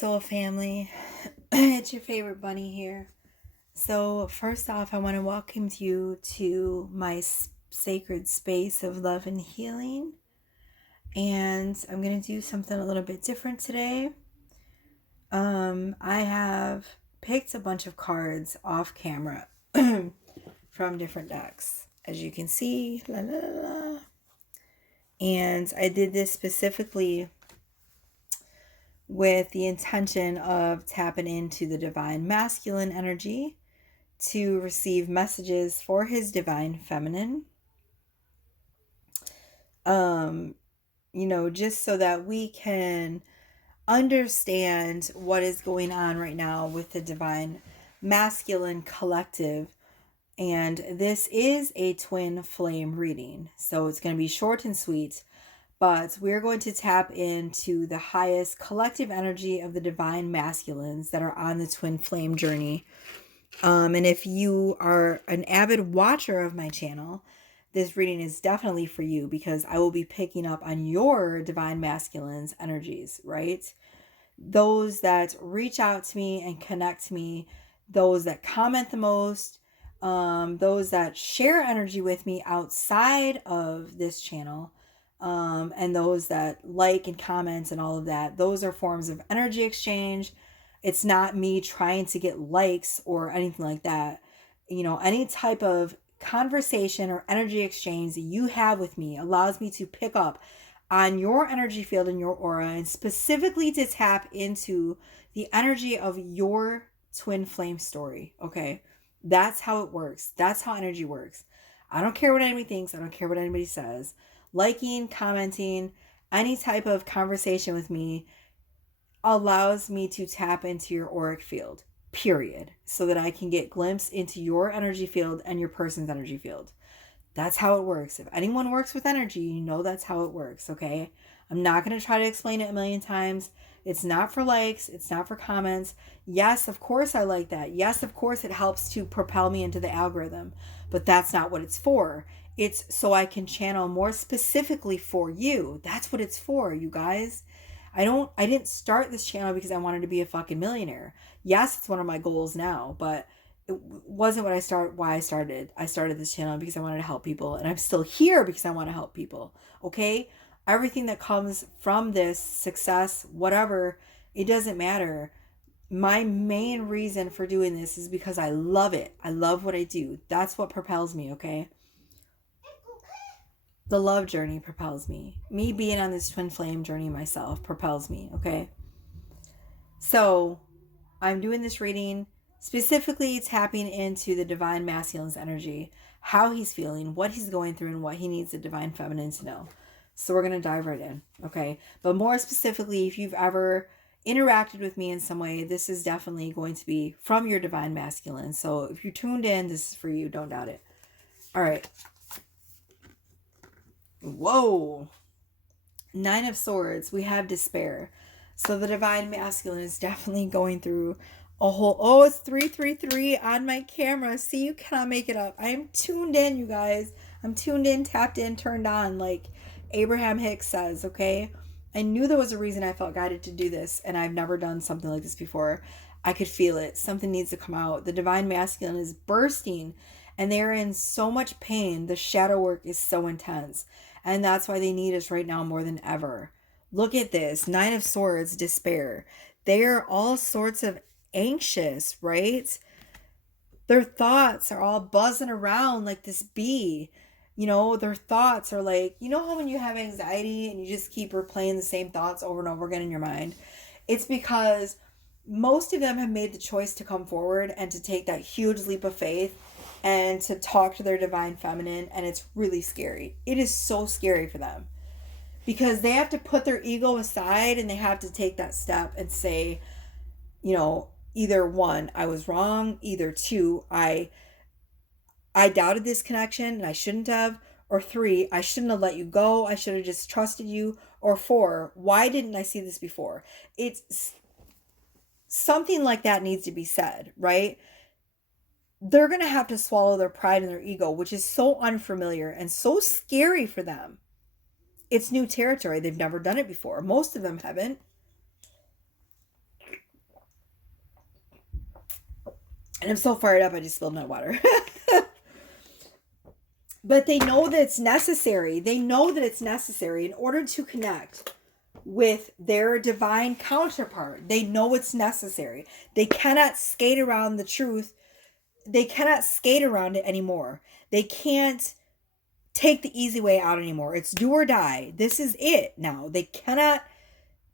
Soul family, it's your favorite bunny here. So, first off, I want to welcome you to my sacred space of love and healing. And I'm going to do something a little bit different today. I have picked a bunch of cards off camera from different decks, as you can see. La, la, la, la. And I did this specifically with the intention of tapping into the divine masculine energy to receive messages for his divine feminine. Just so that we can understand what is going on right now with the divine masculine collective. And this is a twin flame reading, so it's going to be short and sweet, but we're going to tap into the highest collective energy of the divine masculines that are on the twin flame journey. And if you are an avid watcher of my channel, this reading is definitely for you because I will be picking up on your divine masculines energies, right? Those that reach out to me and connect to me, those that comment the most, those that share energy with me outside of this channel, and those that like and comment and all of that. Those are forms of energy exchange. It's not me trying to get likes or anything like that. Any type of conversation or energy exchange that you have with me allows me to pick up on your energy field and your aura, and specifically to tap into the energy of your twin flame story. Okay. That's how it works. That's how energy works. I don't care what anybody thinks. I don't care what anybody says. Liking, commenting, any type of conversation with me allows me to tap into your auric field, period, so that I can get glimpse into your energy field and your person's energy field. That's how it works. If anyone works with energy, you know that's how it works, okay? I'm not going to try to explain it a million times. It's not for likes. It's not for comments. Yes, of course I like that. Yes, of course it helps to propel me into the algorithm. But that's not what it's for. It's so I can channel more specifically for you. That's what it's for, you guys. I didn't start this channel because I wanted to be a fucking millionaire. Yes, it's one of my goals now, but it wasn't why I started. I started this channel because I wanted to help people, and I'm still here because I want to help people. Okay? Everything that comes from this success, whatever, it doesn't matter. My main reason for doing this is because I love it. I love what I do. That's what propels me, okay? The love journey propels me. Me being on this twin flame journey myself propels me, okay? So, I'm doing this reading specifically tapping into the divine masculine's energy, how he's feeling, what he's going through, and what he needs the divine feminine to know. So we're going to dive right in, okay? But more specifically, if you've ever interacted with me in some way, this is definitely going to be from your divine masculine. So if you tuned in, this is for you. Don't doubt it. All right. Whoa. 9 of Swords. We have despair. So the divine masculine is definitely going through a whole, it's 333 on my camera. See, you cannot make it up. I am tuned in, you guys. I'm tuned in, tapped in, turned on, like Abraham Hicks says, okay? I knew there was a reason I felt guided to do this, and I've never done something like this before. I could feel it. Something needs to come out. The divine masculine is bursting, and they're in so much pain. The shadow work is so intense, and that's why they need us right now more than ever. Look at this. 9 of Swords, despair. They're all sorts of anxious, right? Their thoughts are all buzzing around like this bee. Their thoughts are like, how when you have anxiety and you just keep replaying the same thoughts over and over again in your mind? It's because most of them have made the choice to come forward and to take that huge leap of faith and to talk to their divine feminine, and it's really scary. It is so scary for them because they have to put their ego aside and they have to take that step and say, either 1, I was wrong, either 2, I doubted this connection and I shouldn't have, or 3, I shouldn't have let you go, I should have just trusted you, or 4, why didn't I see this before? It's something like that needs to be said, right? They're going to have to swallow their pride and their ego, which is so unfamiliar and so scary for them. It's new territory. They've never done it before. Most of them haven't. And I'm so fired up, I just spilled my water. But they know that it's necessary. They know that it's necessary in order to connect with their divine counterpart. They know it's necessary. They cannot skate around the truth. They cannot skate around it anymore. They can't take the easy way out anymore. It's do or die. This is it now. They cannot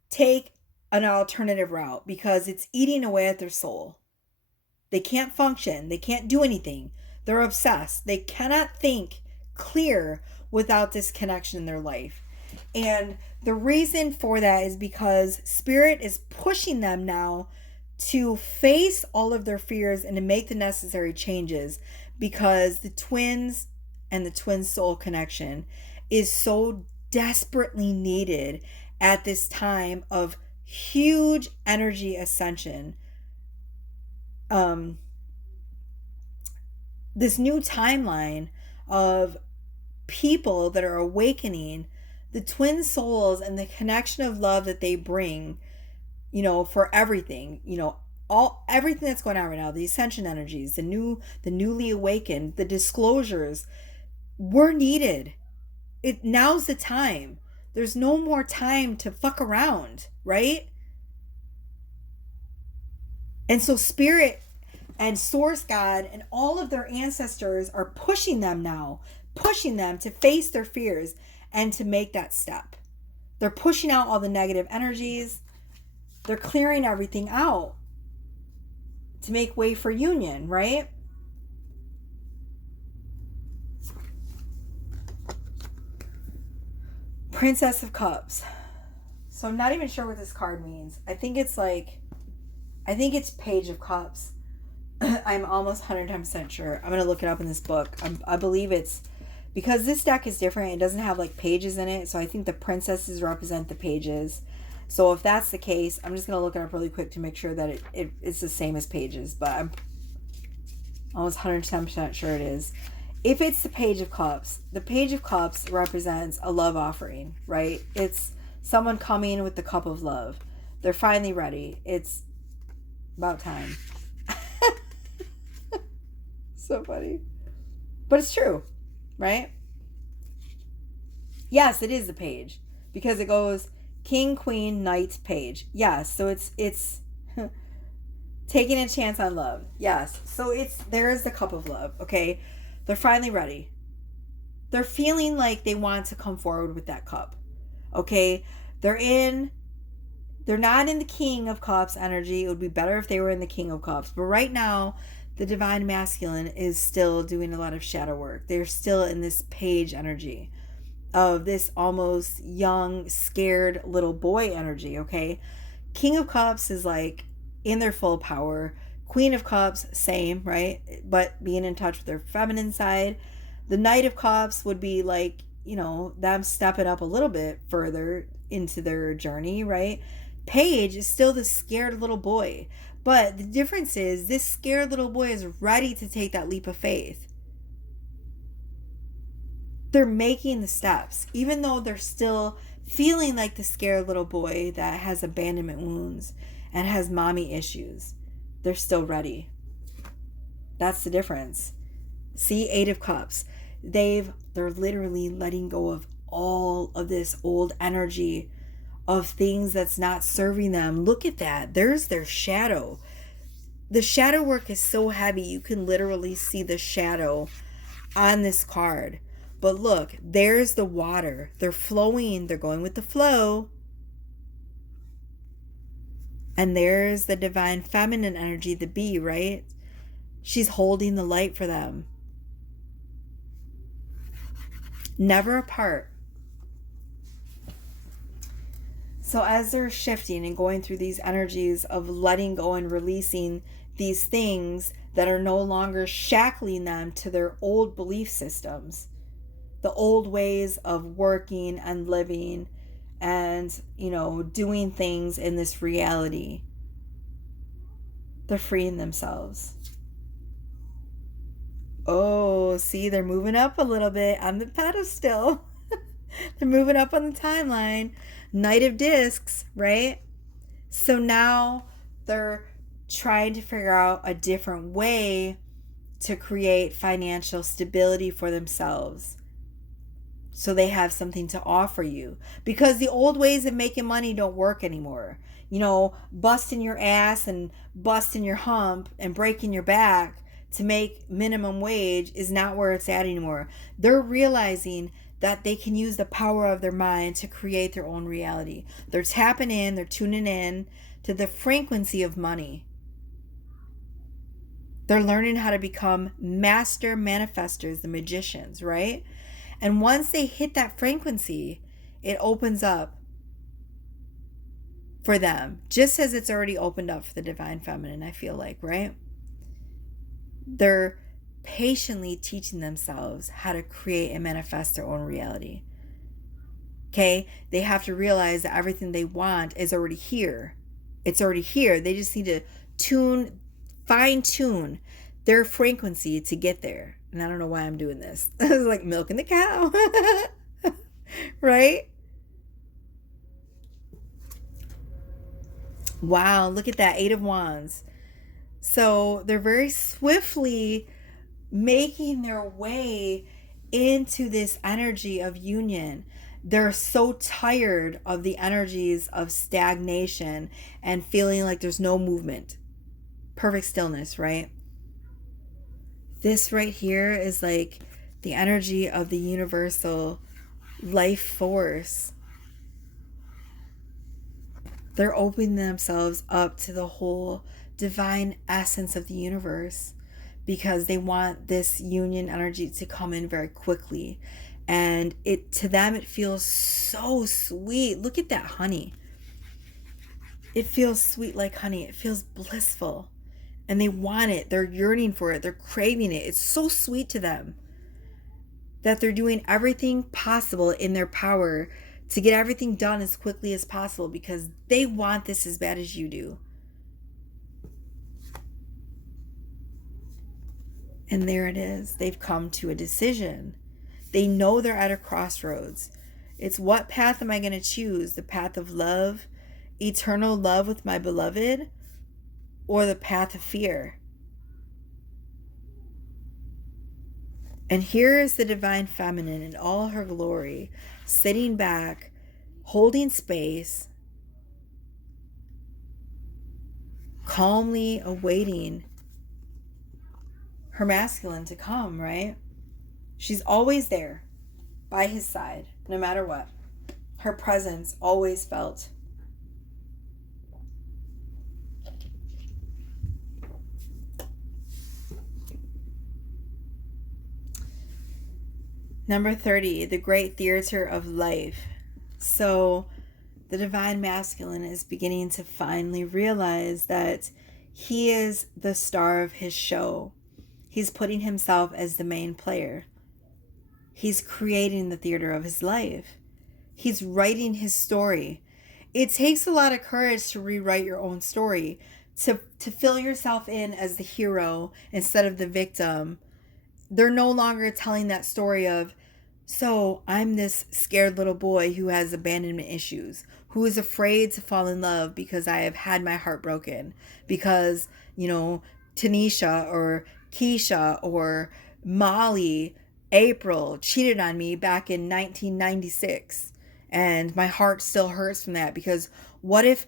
take an alternative route because it's eating away at their soul. They can't function. They can't do anything. They're obsessed. They cannot think clear without this connection in their life. And the reason for that is because Spirit is pushing them now to face all of their fears and to make the necessary changes, because the twins and the twin soul connection is so desperately needed at this time of huge energy ascension. This new timeline of people that are awakening, the twin souls and the connection of love that they bring, you know, for everything, you know, everything that's going on right now, the ascension energies, the newly awakened, the disclosures were needed. Now's the time. There's no more time to fuck around, right? And so Spirit and Source God and all of their ancestors are pushing them now, pushing them to face their fears and to make that step. They're pushing out all the negative energies. They're clearing everything out to make way for union, right? Princess of Cups. So I'm not even sure what this card means. I think it's Page of Cups. I'm almost 110% sure. I'm going to look it up in this book. I believe it's, because this deck is different, it doesn't have like pages in it. So I think the princesses represent the pages. So if that's the case, I'm just going to look it up really quick to make sure that it's the same as pages. But I'm almost 110% sure it is. If it's the Page of Cups, the Page of Cups represents a love offering, right? It's someone coming with the cup of love. They're finally ready. It's about time. So funny. But it's true, right? Yes, it is the page. Because it goes King, Queen, Knight, Page. Yes, so it's taking a chance on love. Yes. So there is the cup of love, okay? They're finally ready. They're feeling like they want to come forward with that cup. Okay? They're not in the King of Cups energy. It would be better if they were in the King of Cups. But right now, the Divine Masculine is still doing a lot of shadow work. They're still in this page energy of this almost young, scared little boy energy, okay? King of Cups is like in their full power. Queen of Cups, same, right? But being in touch with their feminine side. The Knight of Cups would be like, you know, them stepping up a little bit further into their journey, right? Page is still the scared little boy. But the difference is this scared little boy is ready to take that leap of faith. They're making the steps, even though they're still feeling like the scared little boy that has abandonment wounds and has mommy issues. They're still ready. That's the difference. See, 8 of Cups. They're literally letting go of all of this old energy of things that's not serving them. Look at that. There's their shadow. The shadow work is so heavy. You can literally see the shadow on this card. But look, there's the water. They're flowing. They're going with the flow. And there's the divine feminine energy, the bee, right? She's holding the light for them. Never apart. So as they're shifting and going through these energies of letting go and releasing these things that are no longer shackling them to their old belief systems, the old ways of working and living and, you know, doing things in this reality, they're freeing themselves. Oh, see, they're moving up a little bit on the pedestal. They're moving up on the timeline. Knight of Discs, right? So now they're trying to figure out a different way to create financial stability for themselves so they have something to offer you, because the old ways of making money don't work anymore. Busting your ass and busting your hump and breaking your back to make minimum wage is not where it's at anymore. They're realizing that they can use the power of their mind to create their own reality. They're tapping in, they're tuning in to the frequency of money. They're learning how to become master manifestors, the magicians, right? And once they hit that frequency, it opens up for them, just as it's already opened up for the divine feminine, I feel like, right? They're patiently teaching themselves how to create and manifest their own reality. Okay? They have to realize that everything they want is already here. It's already here. They just need to fine tune their frequency to get there. And I don't know why I'm doing this. It's like milking the cow. Right? Wow, look at that. 8 of Wands. So they're very swiftly making their way into this energy of union. They're so tired of the energies of stagnation and feeling like there's no movement. Perfect stillness, right? This right here is like the energy of the universal life force. They're opening themselves up to the whole divine essence of the universe because they want this union energy to come in very quickly. And to them it feels so sweet. Look at that honey. It feels sweet like honey. It feels blissful. And they want it. They're yearning for it. They're craving it. It's so sweet to them that they're doing everything possible in their power to get everything done as quickly as possible because they want this as bad as you do. And there it is. They've come to a decision. They know they're at a crossroads. It's, what path am I going to choose? The path of love, eternal love with my beloved, or the path of fear? And here is the divine feminine in all her glory, sitting back, holding space, calmly awaiting her masculine to come, right? She's always there by his side, no matter what. Her presence always felt. Number 30, the great theater of life. So the divine masculine is beginning to finally realize that he is the star of his show. He's putting himself as the main player. He's creating the theater of his life. He's writing his story. It takes a lot of courage to rewrite your own story, to fill yourself in as the hero instead of the victim. They're no longer telling that story of, so I'm this scared little boy who has abandonment issues, who is afraid to fall in love because I have had my heart broken, because, Tanisha or Keisha or Molly, April cheated on me back in 1996. And my heart still hurts from that because what if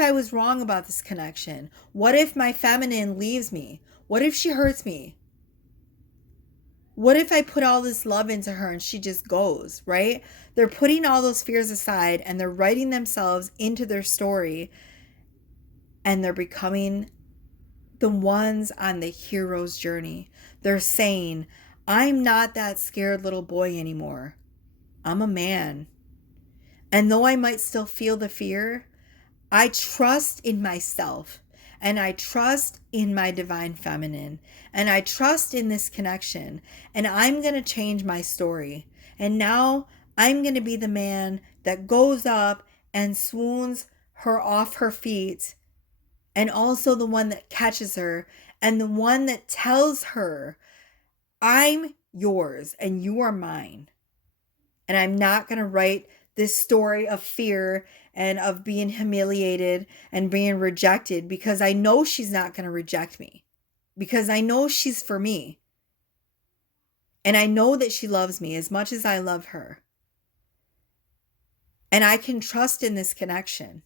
I was wrong about this connection? What if my feminine leaves me? What if she hurts me? What if I put all this love into her and she just goes, right? They're putting all those fears aside and they're writing themselves into their story, and they're becoming the ones on the hero's journey. They're saying, I'm not that scared little boy anymore. I'm a man. And though I might still feel the fear, I trust in myself. And I trust in my divine feminine. And I trust in this connection. And I'm going to change my story. And now I'm going to be the man that goes up and swoons her off her feet. And also the one that catches her. And the one that tells her, I'm yours and you are mine. And I'm not going to write this story of fear and of being humiliated and being rejected, because I know she's not going to reject me, because I know she's for me. And I know that she loves me as much as I love her. And I can trust in this connection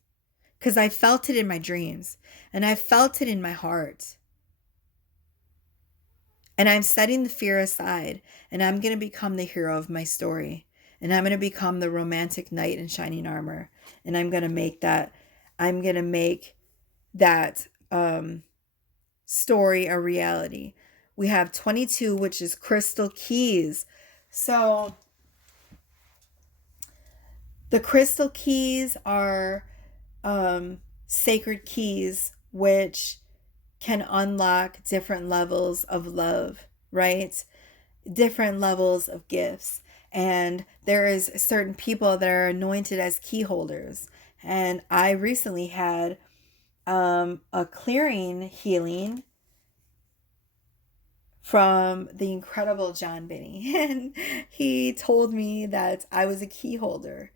because I felt it in my dreams and I felt it in my heart. And I'm setting the fear aside, and I'm going to become the hero of my story. And I'm going to become the romantic knight in shining armor. And I'm going to make that story a reality. We have 22, which is crystal keys. So the crystal keys are sacred keys, which can unlock different levels of love, right? Different levels of gifts. And there is certain people that are anointed as key holders. And I recently had a clearing healing from the incredible John Binney. And he told me that I was a key holder.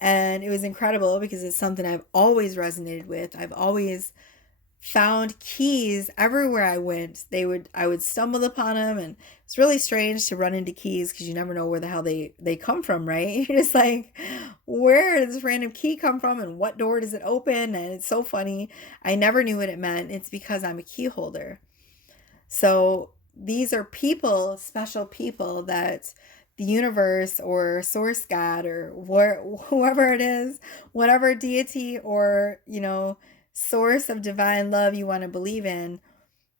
And it was incredible because it's something I've always resonated with. I've always found keys everywhere I went. I would stumble upon them, and it's really strange to run into keys because you never know where the hell they come from, right? You're just like, where did this random key come from and what door does it open? And it's so funny. I never knew what it meant. It's because I'm a key holder. So these are people, special people that the universe or source God or whoever it is, whatever deity or, source of divine love you want to believe in,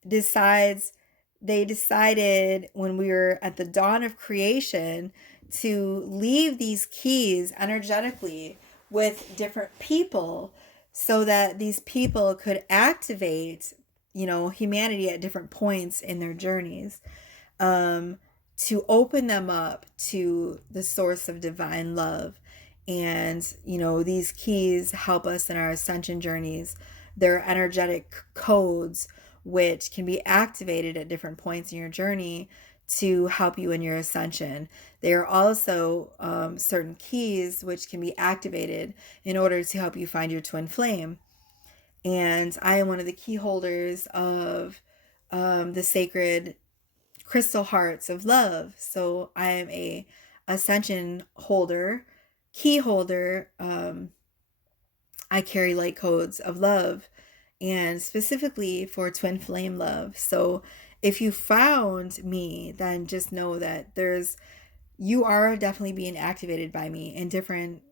they decided when we were at the dawn of creation to leave these keys energetically with different people so that these people could activate humanity at different points in their journeys, to open them up to the source of divine love. And, these keys help us in our ascension journeys. They're energetic codes which can be activated at different points in your journey to help you in your ascension. They are also certain keys which can be activated in order to help you find your twin flame. And I am one of the key holders of the sacred crystal hearts of love. So I am a ascension holder, key holder. I carry light codes of love, and specifically for twin flame love. So if you found me, then just know that you are definitely being activated by me in different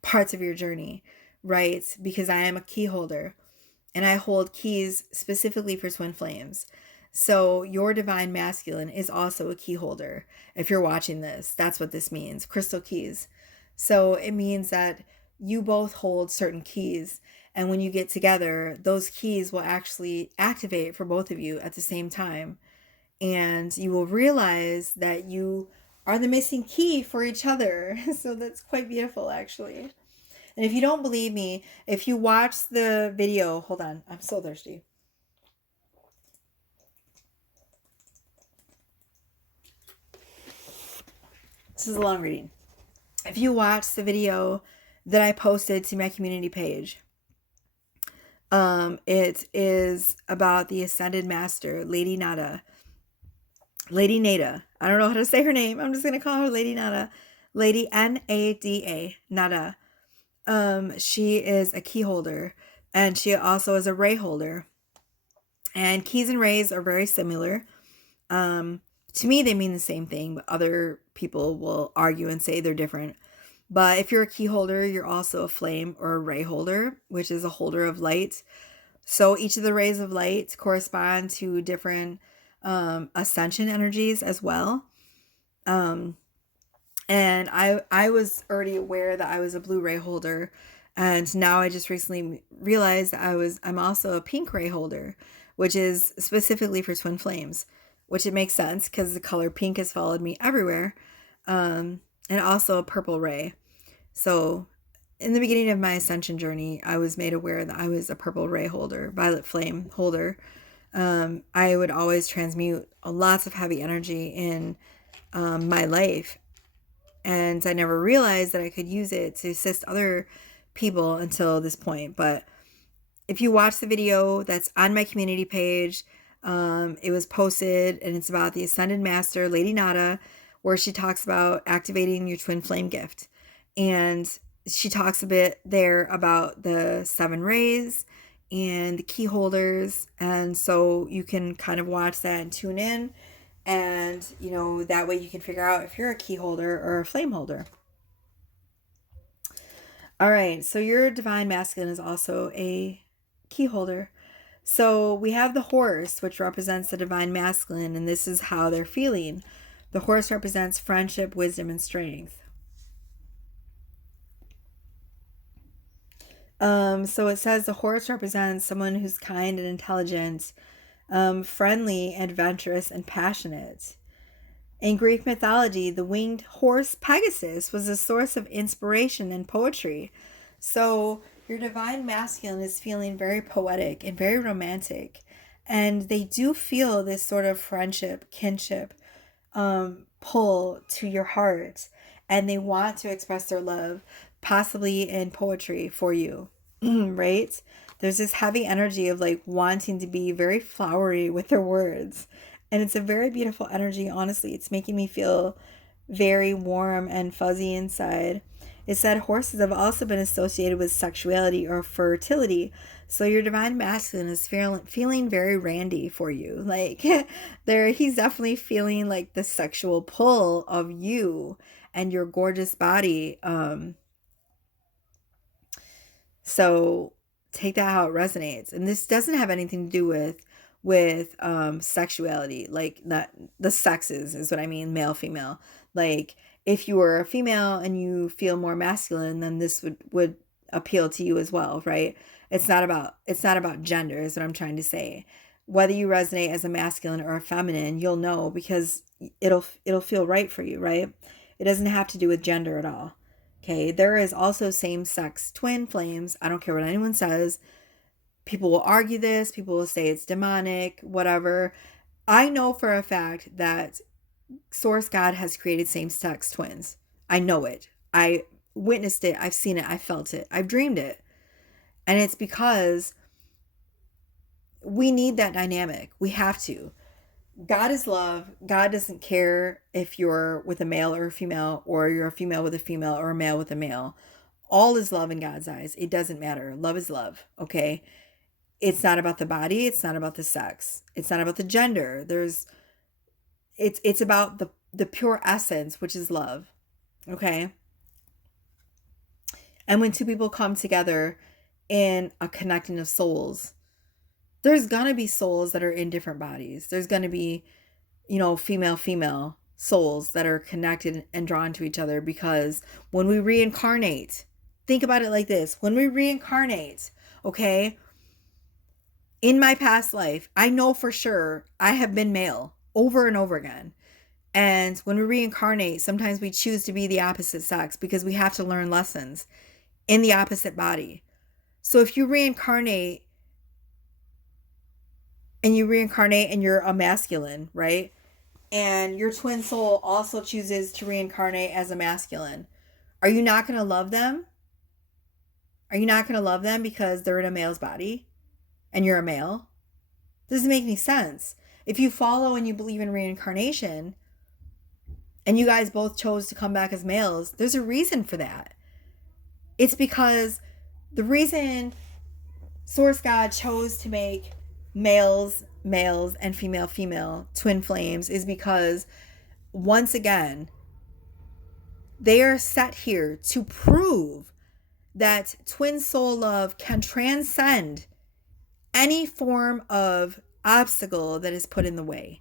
parts of your journey, right? Because I am a key holder and I hold keys specifically for twin flames. So your divine masculine is also a key holder. If you're watching this, that's what this means. Crystal keys. So it means that you both hold certain keys. And when you get together, those keys will actually activate for both of you at the same time. And you will realize that you are the missing key for each other. So that's quite beautiful, actually. And if you don't believe me, if you watch the video, hold on, I'm so thirsty. This is a long reading. If you watch the video that I posted to my community page, it is about the Ascended Master, Lady Nada. Lady Nada. I don't know how to say her name. I'm just going to call her Lady Nada. Lady Nada. Nada. She is a key holder, and she also is a ray holder. And keys and rays are very similar. To me, they mean the same thing, but other people will argue and say they're different. But if you're a key holder, you're also a flame or a ray holder, which is a holder of light. So each of the rays of light correspond to different ascension energies as well. And I was already aware that I was a blue ray holder, and now I just recently realized that I'm also a pink ray holder, which is specifically for twin flames, which it makes sense because the color pink has followed me everywhere. And also a purple ray. So in the beginning of my ascension journey, I was made aware that I was a purple ray holder, violet flame holder. I would always transmute lots of heavy energy in my life. and I never realized that I could use it to assist other people until this point. But if you watch the video that's on my community page, it was posted, and it's about the Ascended Master, Lady Nada, where she talks about activating your twin flame gift. And she talks a bit there about the 7 rays and the key holders. And so you can kind of watch that and tune in. And, that way you can figure out if you're a key holder or a flame holder. All right, so your divine masculine is also a key holder. So we have the horse, which represents the divine masculine, and this is how they're feeling. The horse represents friendship, wisdom, and strength. So it says the horse represents someone who's kind and intelligent, friendly, adventurous, and passionate. In Greek mythology, the winged horse Pegasus was a source of inspiration and poetry. So your divine masculine is feeling very poetic and very romantic. And they do feel this sort of friendship, kinship, pull to your heart. And they want to express their love, possibly in poetry for you, right? There's this heavy energy of like wanting to be very flowery with their words. And it's a very beautiful energy, honestly. It's making me feel very warm and fuzzy inside. It said horses have also been associated with sexuality or fertility. So your divine masculine is feeling very randy for you. Like he's definitely feeling like the sexual pull of you and your gorgeous body. So take that how it resonates. And this doesn't have anything to do with sexuality, like not the sexes is what I mean, male, female. Like if you were a female and you feel more masculine, then this would appeal to you as well, right? It's not about gender is what I'm trying to say. Whether you resonate as a masculine or a feminine, you'll know because it'll feel right for you, right? It doesn't have to do with gender at all. Okay, there is also same-sex twin flames. I don't care what anyone says. People will argue this. People will say it's demonic, whatever. I know for a fact that Source God has created same-sex twins. I know it. I witnessed it. I've seen it. I felt it. I've dreamed it. And it's because we need that dynamic. We have to. God is love. God doesn't care if you're with a male or a female, or you're a female with a female or a male with a male. All is love in God's eyes. It doesn't matter. Love is love. Okay. It's not about the body. It's not about the sex. It's not about the gender. It's about the pure essence, which is love. Okay. And when two people come together in a connecting of souls, there's gonna be souls that are in different bodies. There's gonna be, female souls that are connected and drawn to each other, because when we reincarnate, think about it like this. When we reincarnate, okay, in my past life, I know for sure I have been male over and over again. And when we reincarnate, sometimes we choose to be the opposite sex because we have to learn lessons in the opposite body. So if you reincarnate and you're a masculine, right? And your twin soul also chooses to reincarnate as a masculine. Are you not going to love them? Are you not going to love them because they're in a male's body and you're a male? Doesn't make any sense. If you follow and you believe in reincarnation and you guys both chose to come back as males, there's a reason for that. It's because the reason Source God chose to make males and female twin flames is because, once again, they are set here to prove that twin soul love can transcend any form of obstacle that is put in the way.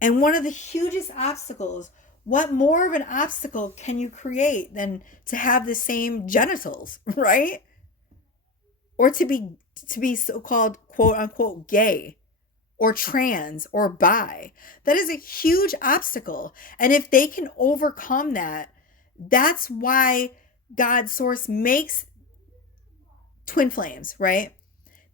And one of the hugest obstacles, what more of an obstacle can you create than to have the same genitals, right? Or to be so-called quote unquote gay or trans or bi. That is a huge obstacle. And if they can overcome that, that's why God's source makes twin flames, right?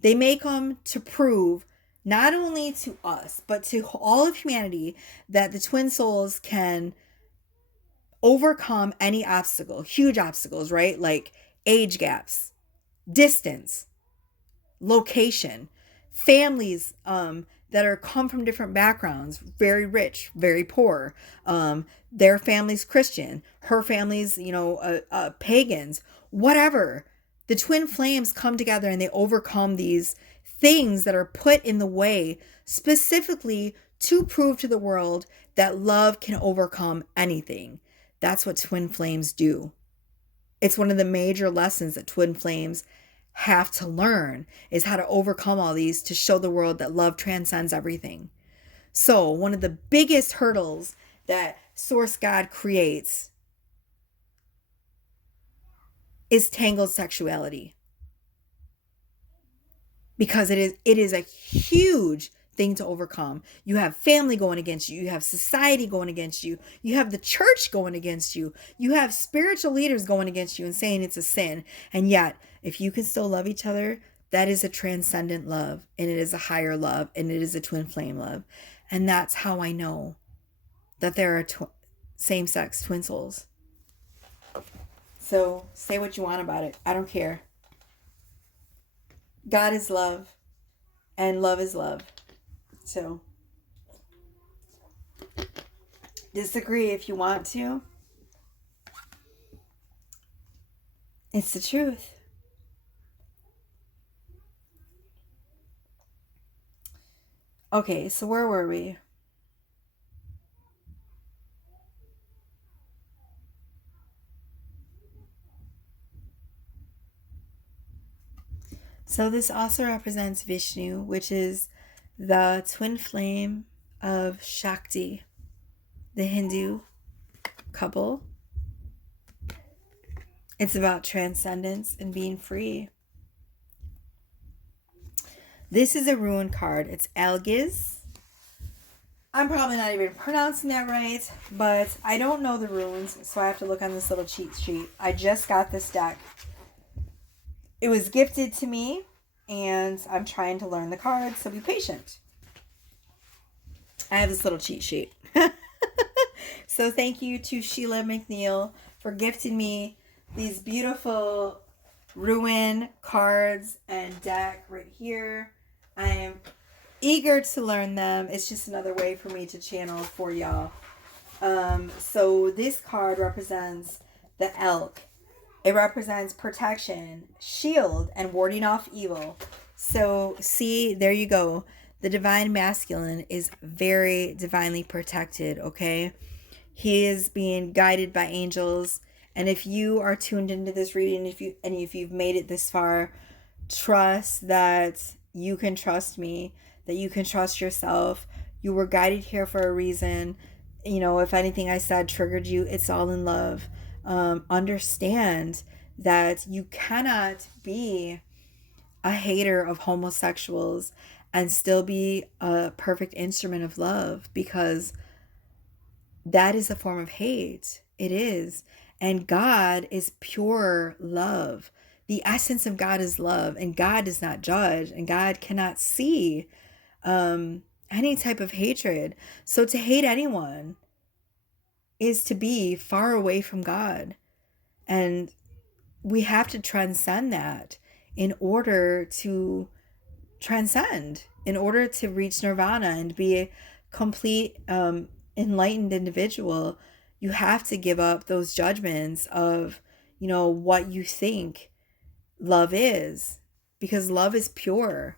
They make them to prove not only to us, but to all of humanity that the twin souls can overcome any obstacle, huge obstacles, right? Like age gaps, distance, location, families that are come from different backgrounds, very rich, very poor. Their family's Christian, her family's, pagans, whatever. The twin flames come together and they overcome these things that are put in the way specifically to prove to the world that love can overcome anything. That's what twin flames do. It's one of the major lessons that twin flames have to learn, is how to overcome all these to show the world that love transcends everything. So, one of the biggest hurdles that Source God creates is tangled sexuality. Because it is a huge thing to overcome. You have family going against you. You have society going against you. You have the church going against you. You have spiritual leaders going against you and saying it's a sin. And yet, if you can still love each other, that is a transcendent love. And it is a higher love. And it is a twin flame love. And that's how I know that there are same-sex twin souls. So say what you want about it. I don't care. God is love. And love is love. So, disagree if you want to. It's the truth. Okay, so where were we? So this also represents Vishnu, which is the twin flame of Shakti, the Hindu couple. It's about transcendence and being free. This is a rune card. It's Algiz. I'm probably not even pronouncing that right, but I don't know the runes, so I have to look on this little cheat sheet. I just got this deck. It was gifted to me, and I'm trying to learn the cards, so be patient. I have this little cheat sheet. So thank you to Sheila McNeil for gifting me these beautiful rune cards and deck right here. I am eager to learn them. It's just another way for me to channel for y'all. So this card represents the elk. It represents protection, shield, and warding off evil. So see, there you go. The divine masculine is very divinely protected, okay? He is being guided by angels. And if you are tuned into this reading, if you've made it this far, trust that you can trust me, that you can trust yourself. You were guided here for a reason. If anything I said triggered you, it's all in love. Understand that you cannot be a hater of homosexuals and still be a perfect instrument of love, because that is a form of hate. It is. And God is pure love. The essence of God is love, and God does not judge, and God cannot see any type of hatred. So to hate anyone is to be far away from God. And we have to transcend that in order to transcend, in order to reach nirvana and be a complete enlightened individual. You have to give up those judgments of what you think love is, because love is pure.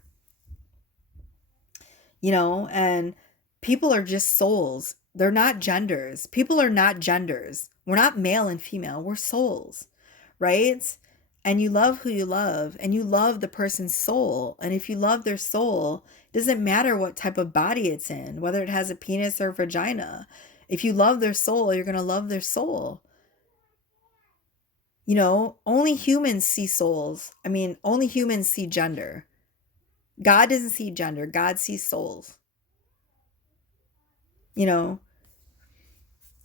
And people are just souls. They're not genders. People are not genders. We're not male and female. We're souls, right? And you love who you love, and you love the person's soul. And if you love their soul, it doesn't matter what type of body it's in, whether it has a penis or a vagina. If you love their soul, you're going to love their soul. Only humans see souls. Only humans see gender. God doesn't see gender. God sees souls.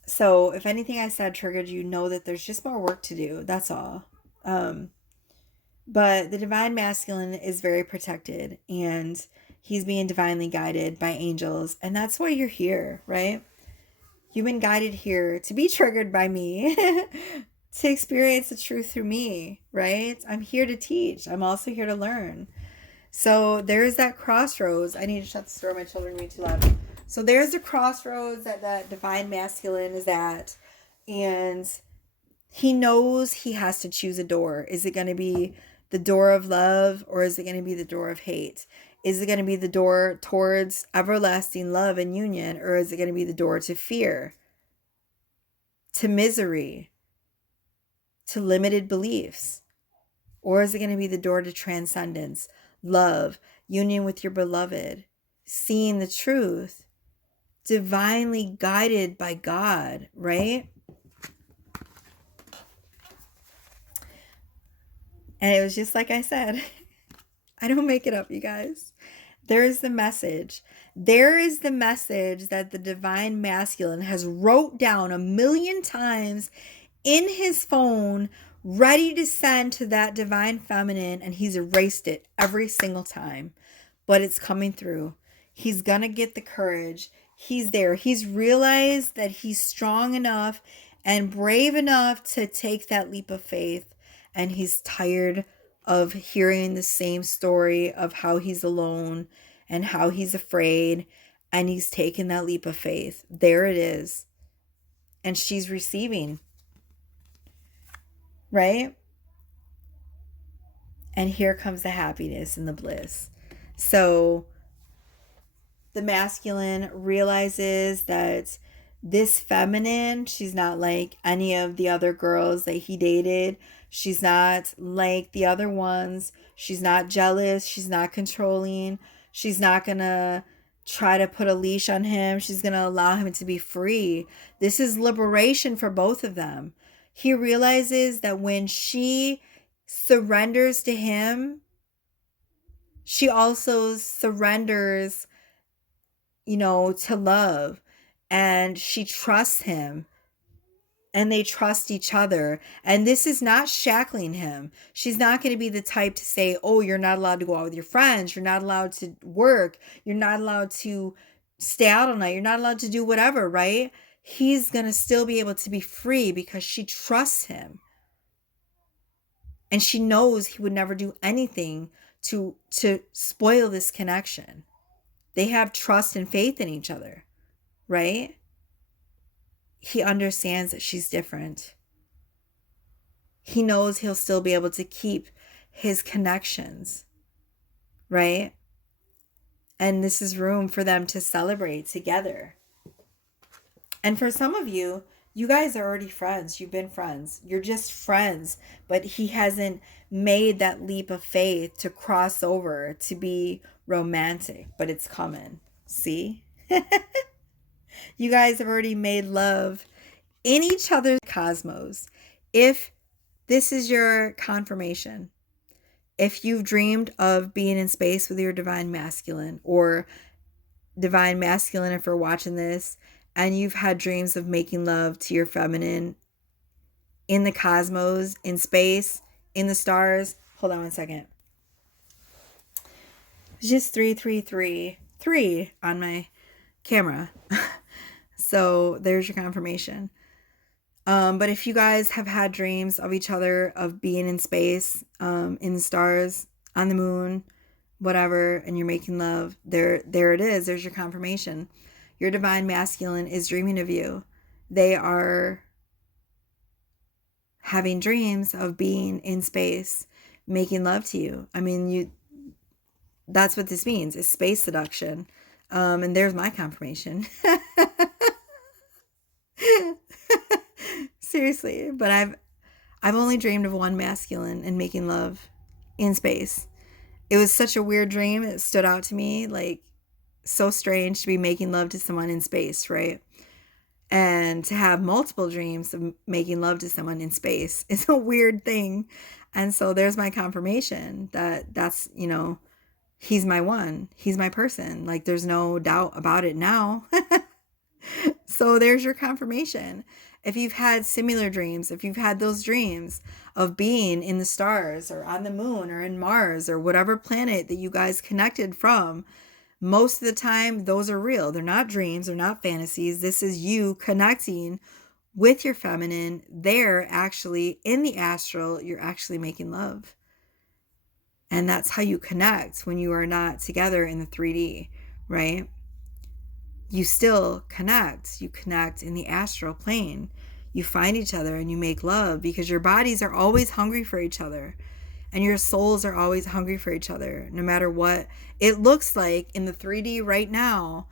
So if anything I said triggered you, know that there's just more work to do. That's all. But the divine masculine is very protected, and he's being divinely guided by angels. And that's why you're here, right? You've been guided here to be triggered by me, to experience the truth through me, right? I'm here to teach. I'm also here to learn. So there's that crossroads. I need to shut the door. My children are being too loud. So there's the crossroads that divine masculine is at. And he knows he has to choose a door. Is it going to be the door of love, or is it going to be the door of hate? Is it going to be the door towards everlasting love and union, or is it going to be the door to fear, to misery, to limited beliefs? Or is it going to be the door to transcendence, love, union with your beloved, seeing the truth, divinely guided by God, right? And it was just like I said, I don't make it up, you guys. There's the message. There is the message that the divine masculine has wrote down 1,000,000 times in his phone, ready to send to that divine feminine, and he's erased it every single time. But it's coming through. He's gonna get the courage. He's there. He's realized that he's strong enough and brave enough to take that leap of faith, and he's tired of hearing the same story of how he's alone and how he's afraid, and he's taken that leap of faith. There it is. And she's receiving. Right? And here comes the happiness and the bliss. So the masculine realizes that this feminine, she's not like any of the other girls that he dated. She's not like the other ones. She's not jealous. She's not controlling. She's not going to try to put a leash on him. She's going to allow him to be free. This is liberation for both of them. He realizes that when she surrenders to him, she also surrenders, to love, and she trusts him, and they trust each other. And this is not shackling him. She's not going to be the type to say, oh, you're not allowed to go out with your friends. You're not allowed to work. You're not allowed to stay out all night. You're not allowed to do whatever, right? He's going to still be able to be free because she trusts him. And she knows he would never do anything to spoil this connection. They have trust and faith in each other, right? He understands that she's different. He knows he'll still be able to keep his connections, right? And this is room for them to celebrate together. And for some of you, you guys are already friends. You've been friends. You're just friends. But he hasn't made that leap of faith to cross over to be romantic. But it's coming. See? You guys have already made love in each other's cosmos. If this is your confirmation, if you've dreamed of being in space with your divine masculine, or divine masculine, if you're watching this, and you've had dreams of making love to your feminine in the cosmos, in space, in the stars. Hold on one second. It's just 333 on my camera. So there's your confirmation. But if you guys have had dreams of each other, of being in space, in the stars, on the moon, whatever, and you're making love, there it is. There's your confirmation. Your divine masculine is dreaming of you. They are having dreams of being in space, making love to you. I mean, that's what this means, is space seduction. And there's my confirmation. Seriously, but I've only dreamed of one masculine and making love in space. It was such a weird dream. It stood out to me, like, so strange to be making love to someone in space, right? And to have multiple dreams of making love to someone in space is a weird thing. And so there's my confirmation that's, he's my one. He's my person. Like, there's no doubt about it now. So there's your confirmation. If you've had similar dreams, if you've had those dreams of being in the stars or on the moon or in Mars or whatever planet that you guys connected from, Most of the time, those are real. They're not dreams. They're not fantasies. This is you connecting with your feminine. They're actually in the astral. You're actually making love. And that's how you connect when you are not together in the 3D, right? You still connect. You connect in the astral plane. You find each other and you make love because your bodies are always hungry for each other. And your souls are always hungry for each other, no matter what it looks like in the 3D right now.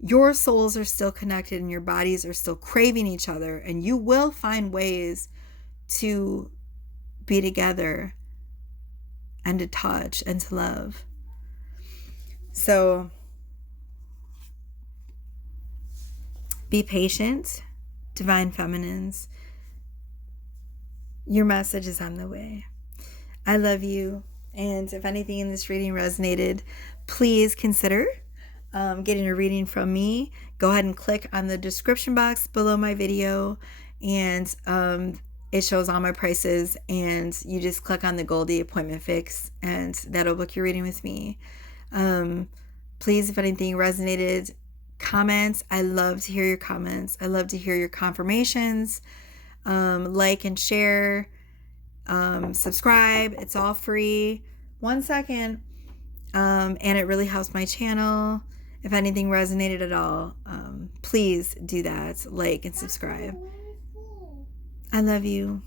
Your souls are still connected and your bodies are still craving each other. And you will find ways to be together and to touch and to love. So be patient, divine feminines. Your message is on the way. I love you. And if anything in this reading resonated, please consider getting a reading from me. Go ahead and click on the description box below my video, and it shows all my prices, and you just click on the Goldie appointment fix, and that'll book your reading with me. Please, if anything resonated, comments. I love to hear your comments. I love to hear your confirmations. Like and share. Subscribe. It's all free. 1 second. And it really helps my channel. If anything resonated at all, please do that. Like and subscribe. I love you.